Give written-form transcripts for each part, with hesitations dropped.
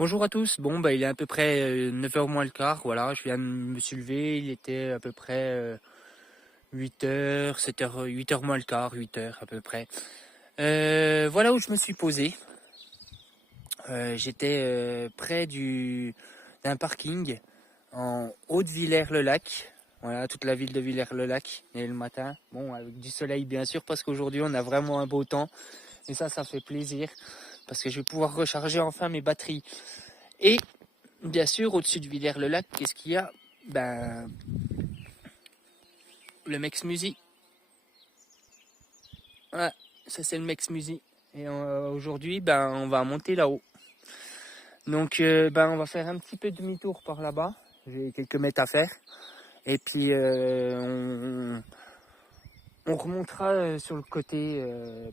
Bonjour à tous. Bon, il est à peu près 9h moins le quart. Voilà, je viens de me suis levé. Il était à peu près 8h, 7h, 8h moins le quart, 8h à peu près. Voilà où je me suis posé. J'étais près d'un parking en Haute-Villers-le-Lac. Voilà, toute la ville de Villers-le-Lac. Et le matin, bon, avec du soleil bien sûr, parce qu'aujourd'hui on a vraiment un beau temps. Et ça fait plaisir. Parce que je vais pouvoir recharger enfin mes batteries. Et bien sûr, au-dessus de Villers-le-Lac, qu'est-ce qu'il y a? Le Mex Musi. Voilà, ça c'est le Mex Musi. Et aujourd'hui, on va monter là-haut. Donc, on va faire un petit peu demi-tour par là-bas. J'ai quelques mètres à faire. Et puis, on remontera sur le côté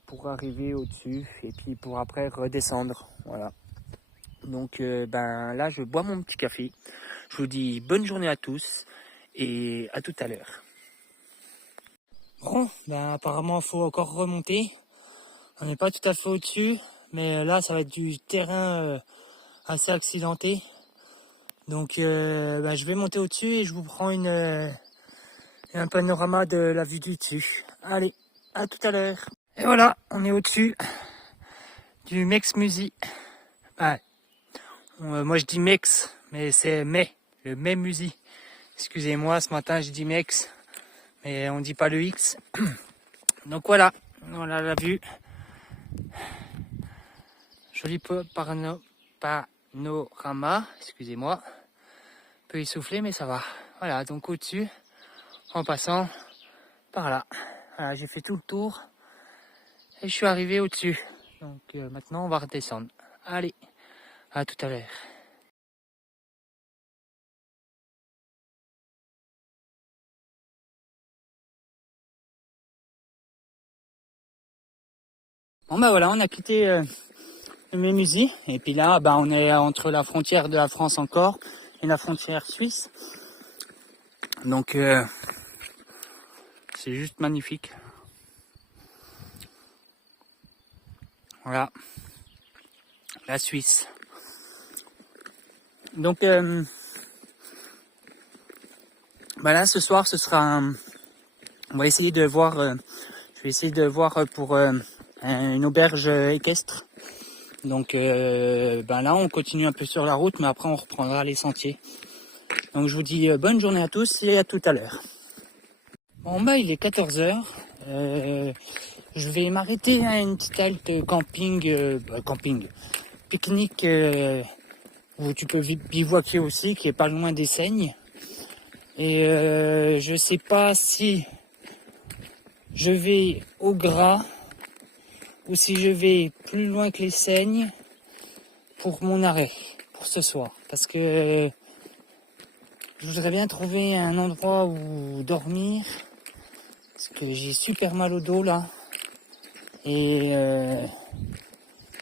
pour arriver au-dessus. Et puis, pour après redescendre. Voilà. Donc, là, je bois mon petit café. Je vous dis bonne journée à tous. Et à tout à l'heure. Bon, apparemment, il faut encore remonter. On n'est pas tout à fait au-dessus, mais là, ça va être du terrain assez accidenté. Donc, je vais monter au-dessus et je vous prends un panorama de la vue du dessus. Allez, à tout à l'heure. Et voilà, on est au-dessus du Mex Musi. Moi, je dis Mex, mais c'est le Mai Musi. Excusez-moi, ce matin, je dis Mex, mais on dit pas le X. Donc voilà la vue. Joli panorama, excusez-moi. Un peu essoufflé, mais ça va. Voilà, donc au-dessus, en passant par là. Voilà, j'ai fait tout le tour et je suis arrivé au-dessus. Donc maintenant, on va redescendre. Allez, à tout à l'heure. Bon voilà, on a quitté le Mémusy et puis là, on est entre la frontière de la France encore et la frontière suisse. Donc c'est juste magnifique. Voilà, la Suisse. Donc là, ce soir, ce sera on va essayer de voir. Je vais essayer de voir pour une auberge équestre. Donc là, on continue un peu sur la route, mais après, on reprendra les sentiers. Donc, je vous dis bonne journée à tous et à tout à l'heure. Bon, il est 14h. Je vais m'arrêter à une petite halte camping, pique-nique, où tu peux bivouaquer aussi, qui est pas loin des Saignes. Et je sais pas si je vais au Gras ou si je vais plus loin que les Saignes pour mon arrêt, pour ce soir. Parce que je voudrais bien trouver un endroit où dormir. Parce que j'ai super mal au dos là. Et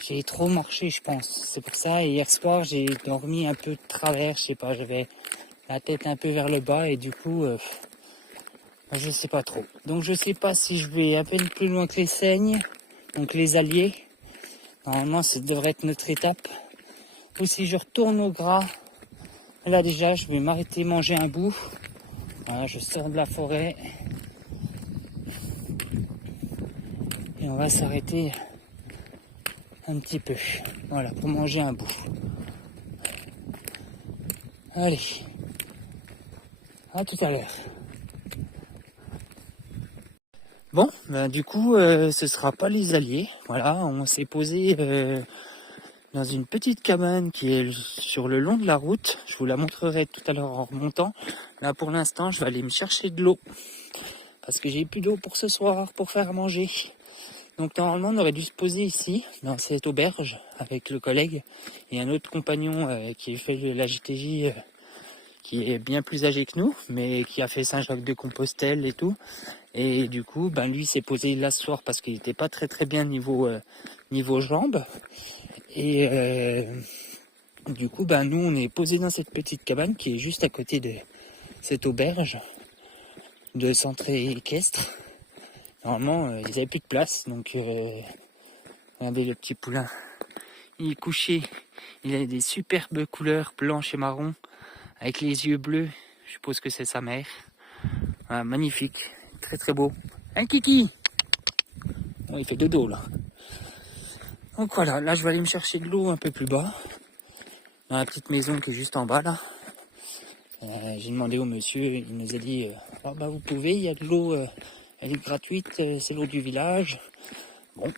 j'ai trop marché, je pense. C'est pour ça. Et hier soir, j'ai dormi un peu de travers. Je sais pas, j'avais la tête un peu vers le bas. Et du coup, je sais pas trop. Donc je sais pas si je vais un peu plus loin que les Saignes. Donc les Alliés. Normalement, ça devrait être notre étape. Ou si je retourne au Gras. Là déjà, je vais m'arrêter manger un bout. Voilà, je sors de la forêt. Et on va s'arrêter un petit peu. Voilà, pour manger un bout. Allez. À tout à l'heure. Bon, du coup, ce sera pas les Alliés. Voilà, on s'est posé dans une petite cabane qui est sur le long de la route. Je vous la montrerai tout à l'heure en remontant. Là, pour l'instant, je vais aller me chercher de l'eau. Parce que j'ai plus d'eau pour ce soir, pour faire manger. Donc, normalement, on aurait dû se poser ici, dans cette auberge, avec le collègue et un autre compagnon qui fait la JTJ, qui est bien plus âgé que nous, mais qui a fait Saint-Jacques-de-Compostelle et tout. Et du coup, lui s'est posé là ce soir parce qu'il n'était pas très très bien niveau jambes. Et du coup, nous on est posé dans cette petite cabane qui est juste à côté de cette auberge de centre équestre. Normalement, ils n'avaient plus de place, donc regardez le petit poulain Il est couché, il a des superbes couleurs blanches et marron, avec les yeux bleus, je suppose que c'est sa mère. Voilà, magnifique, très très beau. Hein Kiki? Oh, il fait dodo là. Donc voilà, là je vais aller me chercher de l'eau un peu plus bas, dans la petite maison qui est juste en bas là. J'ai demandé au monsieur, il nous a dit ah bah vous pouvez, il y a de l'eau, elle est gratuite, c'est l'eau du village. Bon,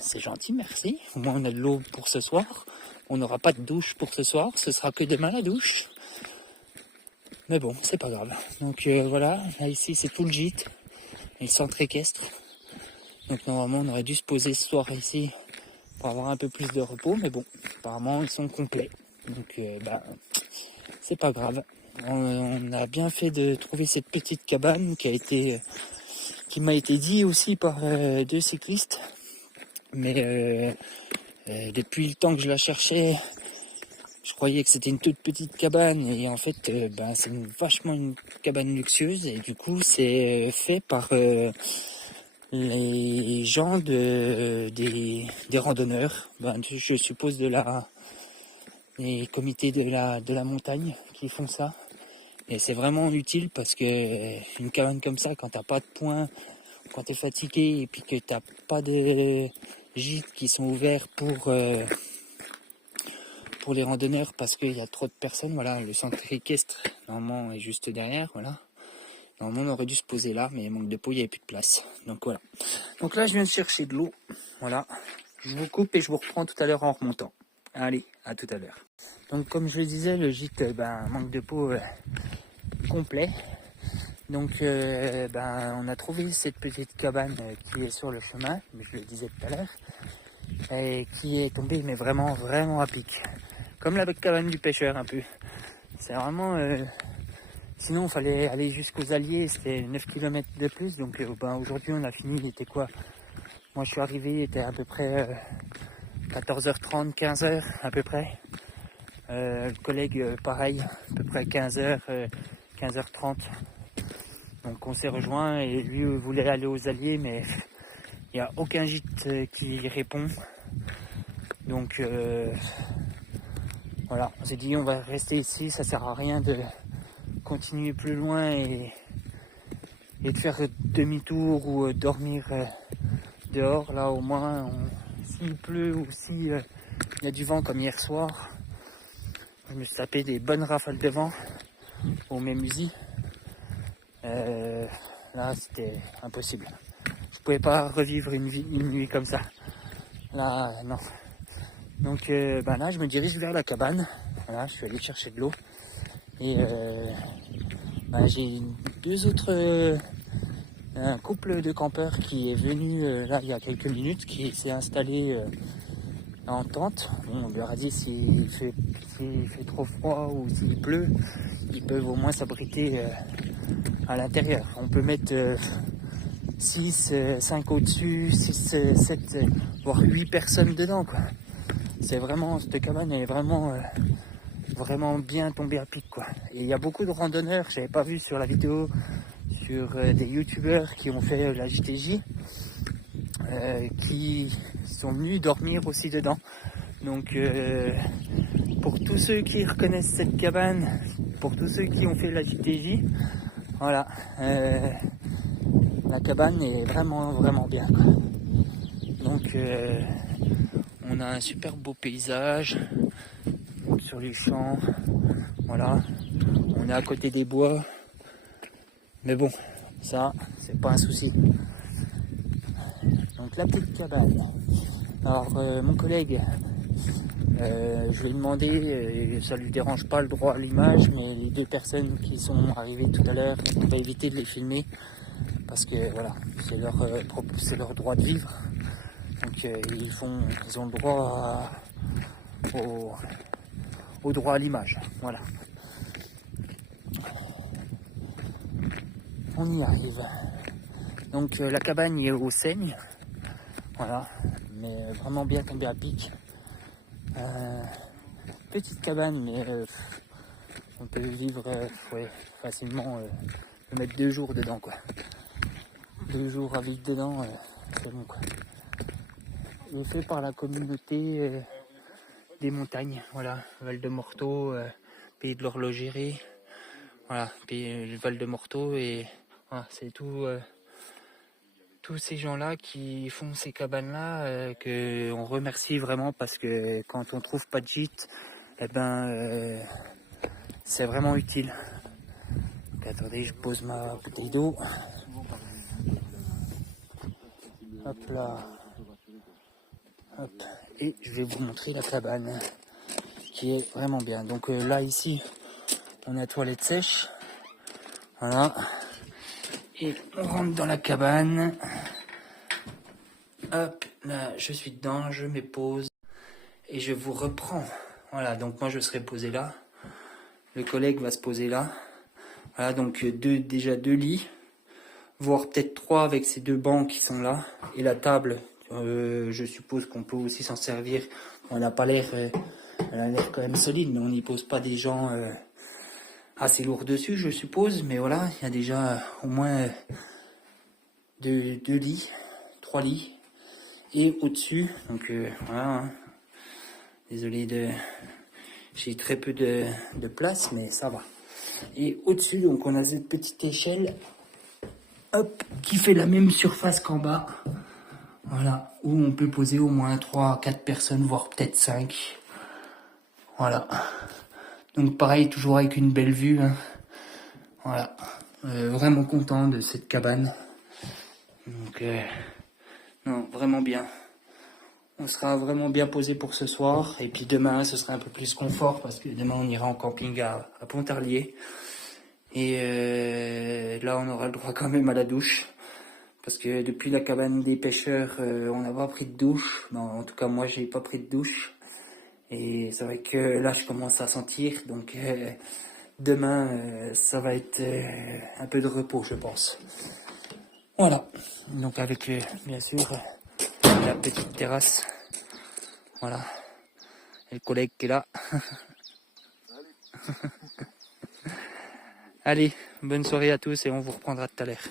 c'est gentil, merci. Au moins on a de l'eau pour ce soir. On n'aura pas de douche pour ce soir, ce sera que demain la douche. Mais bon, c'est pas grave. Donc voilà, là ici c'est tout le gîte, et le centre équestre. Donc normalement on aurait dû se poser ce soir ici pour avoir un peu plus de repos, mais bon, apparemment ils sont complets. Donc c'est pas grave. On a bien fait de trouver cette petite cabane qui m'a été dit aussi par deux cyclistes. Mais depuis le temps que je la cherchais, je croyais que c'était une toute petite cabane et en fait c'est vachement une cabane luxueuse et du coup c'est fait par les gens des randonneurs, je suppose des comités de la montagne qui font ça. Et c'est vraiment utile parce que une cabane comme ça, quand t'as pas de points, quand t'es fatigué et puis que t'as pas de gîtes qui sont ouverts pour les randonneurs parce qu'il y a trop de personnes, voilà, le centre équestre normalement est juste derrière, voilà. Normalement on aurait dû se poser là, mais manque de peau, il n'y avait plus de place. Donc voilà. Donc là je viens de chercher de l'eau, voilà. Je vous coupe et je vous reprends tout à l'heure en remontant. Allez, à tout à l'heure. Donc comme je le disais, le gîte manque de peau complet. Donc on a trouvé cette petite cabane qui est sur le chemin, mais je le disais tout à l'heure, et qui est tombée mais vraiment vraiment à pic. Comme la cabane du pêcheur un peu. C'est vraiment... Sinon il fallait aller jusqu'aux Alliés, c'était 9 km de plus, donc aujourd'hui on a fini, il était quoi? Moi je suis arrivé, il était à peu près 14h30, 15h à peu près. Le collègue pareil, à peu près 15h, 15h30. Donc on s'est rejoint et lui voulait aller aux Alliés, mais il n'y a aucun gîte qui répond. Donc voilà, on s'est dit on va rester ici, ça sert à rien de continuer plus loin et de faire demi-tour ou dormir dehors. Là au moins, s'il pleut ou s'il y a du vent comme hier soir, je me suis tapé des bonnes rafales de vent au Mémusy. Là c'était impossible. Je pouvais pas revivre une nuit comme ça. Là non. Donc là je me dirige vers la cabane. Voilà, je suis allé chercher de l'eau. Et j'ai deux autres, un couple de campeurs qui est venu là il y a quelques minutes, qui s'est installé en tente. Bon, on leur a dit s'il fait trop froid ou s'il pleut, ils peuvent au moins s'abriter à l'intérieur. On peut mettre 6, 5 au-dessus, 6, 7, voire 8 personnes dedans, quoi. C'est vraiment, cette cabane est vraiment bien tombée à pic, quoi. Et il y a beaucoup de randonneurs, j'avais pas vu sur la vidéo, sur des youtubeurs qui ont fait la JTJ, qui sont venus dormir aussi dedans. Donc pour tous ceux qui reconnaissent cette cabane, pour tous ceux qui ont fait la JTJ, voilà, la cabane est vraiment bien, quoi. Donc on a un super beau paysage sur les champs, voilà, on est à côté des bois, mais bon, ça c'est pas un souci. Donc la petite cabane. Alors mon collègue, je lui ai demandé, ça lui dérange pas le droit à l'image, mais les deux personnes qui sont arrivées tout à l'heure, on va éviter de les filmer parce que voilà, c'est leur droit de vivre. Donc ils ont le droit au droit à l'image. Voilà. On y arrive. Donc la cabane est au Seigne. Voilà. Mais vraiment bien tombé à pic. Petite cabane, mais on peut vivre facilement, on peut mettre 2 jours dedans, quoi. 2 jours à vivre dedans, c'est bon, quoi. Il est fait par la communauté des montagnes. Voilà, Val de Morteau, pays de l'horlogerie. Voilà, le Val de Morteau et voilà, c'est tout. Tous ces gens-là qui font ces cabanes-là, que on remercie vraiment parce que quand on trouve pas de gîte, eh ben, c'est vraiment utile. Donc, attendez, je pose ma bouteille d'eau. Hop là. Hop. Et je vais vous montrer la cabane qui est vraiment bien. Donc là, ici, on a toilette sèche. Voilà. Et on rentre dans la cabane. Hop, là, je suis dedans, je me pose. Et je vous reprends. Voilà, donc moi je serai posé là. Le collègue va se poser là. Voilà, donc déjà deux lits. Voire peut-être trois avec ces deux bancs qui sont là. Et la table, je suppose qu'on peut aussi s'en servir. On n'a pas l'air... elle a l'air quand même solide, mais on n'y pose pas des gens assez lourds dessus, je suppose. Mais voilà, il y a déjà au moins deux lits, trois lits. Et au-dessus, donc voilà, hein. Désolé j'ai très peu de place, mais ça va. Et au-dessus, donc on a cette petite échelle, hop, qui fait la même surface qu'en bas. Voilà, où on peut poser au moins 3 4 personnes, voire peut-être 5. Voilà. Donc pareil, toujours avec une belle vue. Hein. Voilà. Vraiment content de cette cabane. Donc, non, vraiment bien. On sera vraiment bien posé pour ce soir. Et puis demain, ce sera un peu plus confort parce que demain, on ira en camping à Pontarlier. Et là, on aura le droit quand même à la douche. Parce que depuis la cabane des pêcheurs, on n'a pas pris de douche. Non, en tout cas, moi, j'ai pas pris de douche. Et c'est vrai que là, je commence à sentir. Donc, demain, ça va être un peu de repos, je pense. Voilà. Donc, avec, bien sûr, la petite terrasse. Voilà. Et le collègue qui est là. Allez, bonne soirée à tous et on vous reprendra tout à l'heure.